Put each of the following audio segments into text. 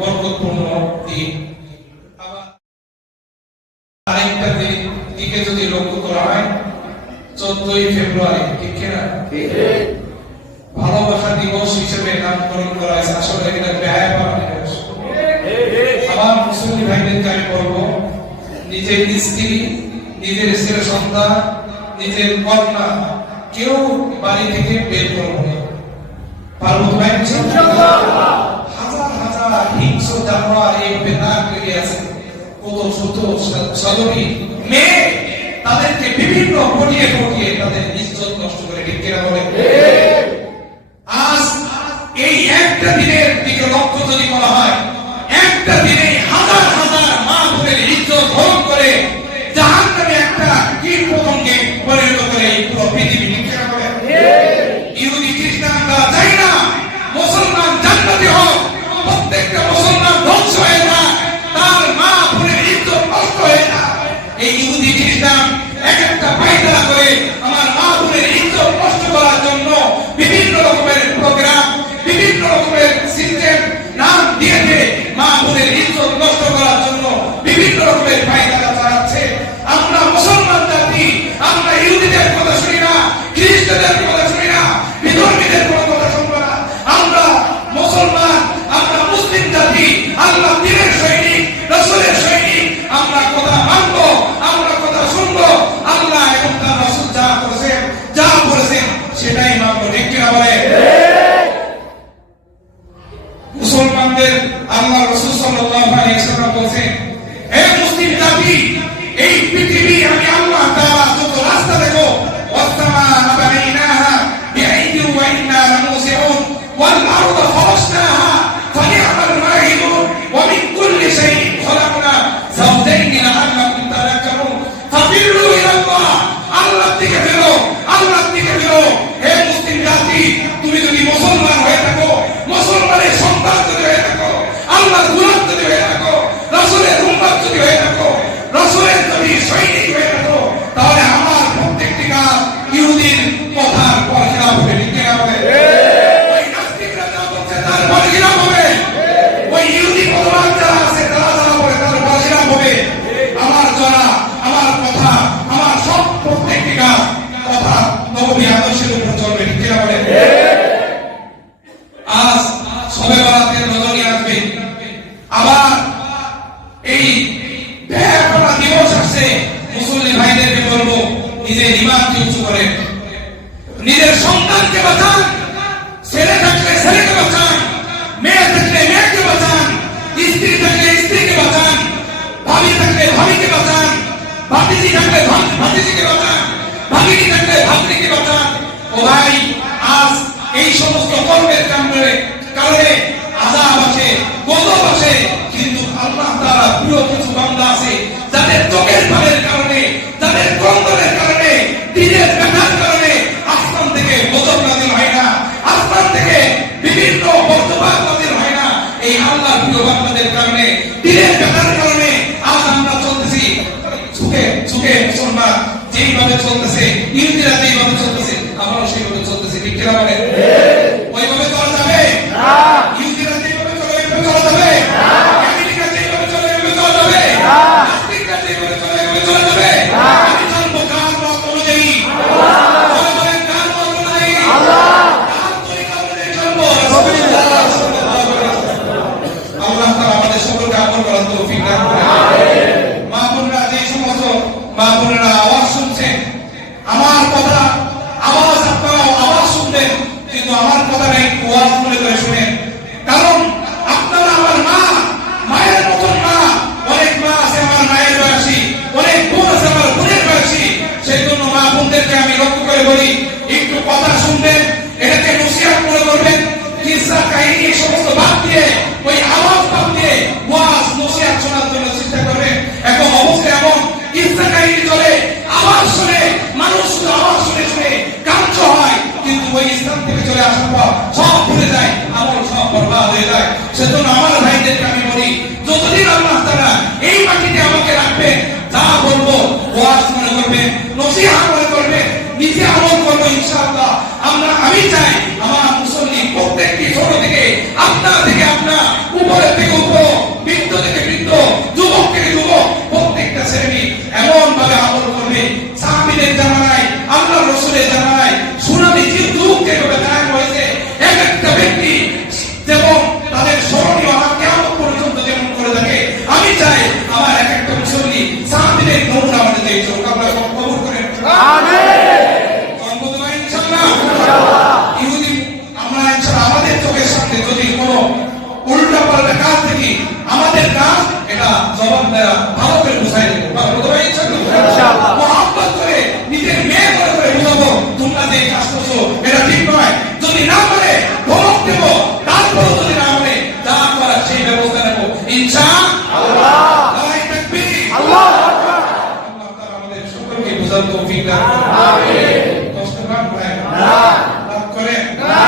বরকতপূর্ণ দিন। আরেকটা দিকে যদি লক্ষ্য করা হয় 14ই ফেব্রুয়ারি, ঠিক কিনা? ভালোবাসা দিবস হিসেবে নামকরণ করা হয়েছে। আসলে এটা ব্যয়বহুল দিবস। আমার মুসলিম ভাইদেরকে আমি বলবো, নিজের স্ত্রী, নিজের ছেলে সন্তান, নিজের কন্যা কেউ বাড়ি থেকে বের করবো না। পার্বত ভাই হাজার হাজার হিংস্র জানোয়ার এইভাবে নাক লেগে আছে। কত ছোট সদরী মেয়ে তাদেরকে বিভিন্ন পটিয়ে পটিয়ে তাদের ইজ্জত নষ্ট করে, ঠিক কিনা বলে? আজ এই একটা দিনের দিকে লক্ষ্য যদি করা হয়, একটা দিনে হাজার হাজার মা বোনের ইজ্জত হরণ করে জাহান্নামে একটা কীট পতঙ্গে পরিণত করে এই পুরো পৃথিবী, ঠিক কিনা বলে? ইহুদি খ্রিস্টানরা চাই না মুসলমান জান্নাতি হোক, প্রত্যেকটা মুসলমান ধ্বংস হয়ে যায়, তার মা বোনের ইজ্জত নষ্ট হয়ে যায়। এই ইহুদি খ্রিস্টান এক একটা পায়তারা করে আমার মা বোনের ইজ্জত নষ্ট করার জন্য বিভিন্ন রকমের প্রোগ্রাম, বিভিন্ন রকমের সিস্টেম নাম দিয়েছে। মা বোনের ইজ্জত নষ্ট করার জন্য বিভিন্ন রকমের পায়তারা চালাচ্ছে। আমরা মুসলমান জাতি, আমরা ইহুদিদের কথা শুনি না, খ্রিস্টানদের কথা শুনি না, বিধর্মীদের কোনো কথা শুনবো না। আমরা মুসলমান, আমরা মুসলিম জাতি, আল্লাহ দ্বীনের সৈনিক, রাসূলের সৈনিক। আমরা কথা মানবো, আমরা কথা শুনবো। আল্লাহ এবং তার রাসূল যা করেছেন, যা বলেছেন সেটাই মানবো, ঠিক কিনা বলে? মুসলমানদের আল্লাহ রাসূল সাল্লাল্লাহু আলাইহি ওয়াসাল্লাম বলেছেন, হে মুসলিম জাতি, এই পৃথিবী আমি আল্লাহ তাআলা যত রাস্তা দেব, ওয়াসসামা বানাইনাহা বিআইদি ওয়া ইন্না লামুসিউন ওয়াল আরদা ফারাশনাহা ফানি'মাল মাহিদুন ওয়া মিন কুল্লি শাইইন খালাকনা যাওজাইন লাআল্লাকুম তাযাক্কারুন। ফাফিরু ইলাল্লাহ, আল্লাহর দিকে ফিরো, আল্লাহর দিকে ফিরো। হে মুসলিম জাতি, তুমি যদি মুসলমান হয়ে থাকো, মুসলমানের সন্তান যদি হয়ে থাকো, আল্লাহর গোলাম যদি হয়ে থাকো, রাসূলের উম্মত যদি হয়ে থাকো, রাসূলের যদি সৈনিক হয়ে থাকো, তাহলে আমার প্রত্যেকটি কাজ ইহুদির কথার পরখিলাপ হবে, ঠিক কিনা বলে? ওই নাস্তিকরা যা বলছে তার পরখিলাপ হবে, ওই ইহুদি মতবাদ যারা আছে তারা যা বলে তার পরখিলাপ হবে। আমার যারা, আমার কথা, আমার সব প্রত্যেকটি কাজ কথা নবী আদর্শের উপর চলবে, ঠিক কিনা বলে? আজ শবে বরাতের রজনী আসবে, আবার এই ব্যয়বহুল দিবস আসছে। মুসলিম ভাইদেরকে বলবো, নিজের ঈমানকে উঁচু করেন, নিজের সন্তানকে বাঁচান, ছেলে থাকলে ছেলেকে বাঁচান, মেয়ে থাকলে মেয়েকে বাঁচান, স্ত্রী থাকলে স্ত্রীকে বাঁচান, ভাবি থাকলে ভাবিকে বাঁচান, ভাতিজি থাকলে ভাতিজিকে বাঁচান, ভাগিনী থাকলে ভাগ্নিকে বাঁচান। ও ভাই, আজ এই সমস্ত কর্মের কারণে আযাব আছে, গজব আছে, কিন্তু আল্লাহ তাআলা প্রিয় কিছু বান্দা আছে যাদের চোখের পানির কারণে, যাদের ক্রন্দনের কারণে, দিনের ব্যথার কারণে আসমান থেকে গজব নাযিল হয় না, আসমান থেকে বিভিন্ন বজ্রপাত নাযিল হয় না। এই আল্লাহর প্রিয় বান্দাদের কারণে, দিনের ব্যথার কারণে আজ আমরা চলতেছি সুখে সুখে। মুসলমান যেইভাবে চলতেছে, ইহুদিরা যেইভাবে চলতেছে, আমরাও সেইভাবে চলতেছি, ঠিক কিনা বলে? ওইভাবে চলা যাবে না। ইহুদিরা যেইভাবে চলে ওইভাবে চলা যাবে না। আমেরিকা যেইভাবে চলে ওইভাবে চলা যাবে না। আফ্রিকা যেইভাবে চলে ওইভাবে চলা যাবে না। আমি চলবো কার মত অনুযায়ী, আল্লাহ বলেন কার মত অনুযায়ী, আল্লাহ কার তরিকা অনুযায়ী চলবো, রাসূলুল্লাহ সাল্লাল্লাহু আলাইহি ওয়াসাল্লাম। আল্লাহ তাআলা আমাদের সকলকে আমল করার তৌফিক দান করুন। আমিন। মা বোনেরা, যে সমস্ত মা বোনেরা আওয়াজ শুনছেন, আমার কথা আওয়াজ আপনারা আওয়াজ শুনবেন, কিন্তু আমার কথা নাই ওয়াজ মনে করে শুনেন। কারণ আপনারা আমার মা, মায়ের মতন মা। অনেক মা আছে আমার মায়ের বয়সী, অনেক বোন আছে আমার বোনের বয়সী। সেই জন্য মা বোনদেরকে আমি লক্ষ্য করে বলি, একটু কথা শুনবেন, এটাকে নসিহত মনে করবেন। কিসসা কাহিনী এই সমস্ত বাদ দিয়ে, ওই আওয়াজ বাদ দিয়ে ওয়াজ নসিহত শোনার জন্য চেষ্টা করবেন। এখন অবস্থা এমন, কিসসা কাহিনী চলে, আওয়াজ শুনে মানুষ শুধু আওয়াজ শুনে শুনে কাঞ্চ হয়, কিন্তু ওই স্থান থেকে চলে আসার পর সব ভুলে যায়, আমল সব বরবাদ হয়ে যায়। সেজন্য আমার ভাইদেরকে আমি বলি, যতদিন আল্লাহ তাআলা এই মাটিতে আমাকে রাখবেন, যা বলবো ওয়াজ মনে করবেন, নসিহত মনে করবেন, নিজে আমল করবো ইনশাআল্লাহ। আমি চাই আমার মুসলিম প্রত্যেকটি ছোট থেকে আপনার থেকে আপনার, উপরের থেকে উপর, বৃদ্ধ থেকে বৃদ্ধ, যুবক থেকে যুবক, প্রত্যেকটা শ্রেণী এমন ভাবে আমল করবে সাহাবীদের জামানায়, আল্লাহর রাসূলের জামানায় সুনামি যুগ যেভাবে কায়েম হয়েছে, এক একটা ব্যক্তি যেমন তাদের স্মরণীয় আমার কিয়ামত পর্যন্ত যেমন করে থাকে, আমি চাই আমার এক একটা মুসল্লি সাহাবীদের নমুনা অনুযায়ী এই চোখ আমরা কবুল করেন। ইহুদি আমরা ইনশাআল্লাহ আমাদের চোখের সামনে যদি কোনো উল্টা পাল্টা কাজ দেখি, আমাদের কাজ এটা জবাব দেওয়া, ভালো করে বুঝাই দেবো, ইনশাআল্লাহ মহব্বত করে নিজের মেয়ে করে বুঝাবো, তোমরা যে কাজ করছো এটা ঠিক নয়। যদি না করে ধমক দেবো, তারপরও যদি না মানে যা করার সেই ব্যবস্থা নেবো ইনশাআল্লাহ। আল্লাহু আকবার। আল্লাহ তাআলা আমাদের সকলকে বুঝার তৌফিক দান করুন। আমিন। কষ্ট পায় না, লাভ করে না।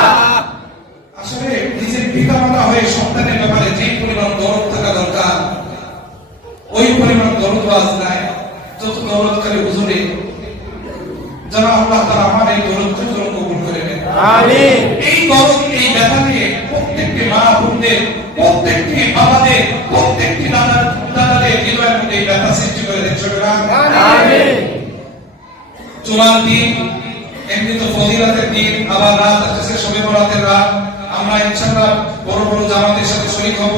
আসলে নিজের পিতামাতা হয়ে সন্তানের ব্যাপারে যে পরিমাণ দরদ থাকা দরকার, ওই পরিমাণ দরদ আজ নাই। যত দরদ করে বুঝলে যেন আল্লাহ তাআলা আমার এই দরদকে কবুল করে নেন। আমিন। এই দরদ, এই ব্যথা নিয়ে প্রত্যেকটি মা বোনদের, প্রত্যেকটি বাবাদের, প্রত্যেকটি দাদাদের হৃদয়ের মধ্যে এই ব্যথা সৃষ্টি করে দেন। আমিন। জুমার দিন এমনি তো ফজিলতের দিন, আবার রাত আছে শবে বরাতের রাত, আমরা ইনশাআল্লাহ বড় বড় জামাতের সাথে শরীক হব।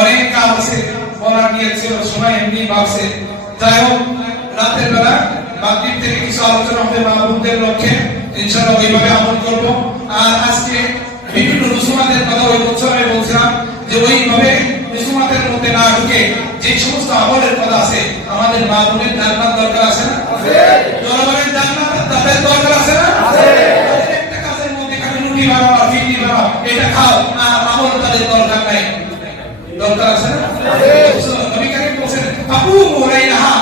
অনেক কাজ আছে, বলার নিয়ে ছিল, সময় এমনি বাড়ছে। যাই হোক, রাতের বেলা মাগরিব থেকে কিছু আলোচনা হবে মা বোনদের লক্ষ্যে, ইনশাআল্লাহ ওইভাবে আমল করব। আর আজকে বিভিন্ন রুসুমাতের কথা ওই বছর আমি বলছিলাম যে ওইভাবে রুসুমাতের মধ্যে না ঢুকে যে সমস্ত আমলের কথা আছে, আমাদের মা বোনের জান্নাত দরকার আছে না? আছে। জনগণের জান্নাত তাদের দরকার আছে না? আছে। একটা কাজের মধ্যে খালি রুটি বানাও, ফিরনি বানাও, এটা খাও, আর আমল তাদের দরকার নাই, দরকার আছে না? আছে। নবী কারীম বলেছেন আবু মুরাইহা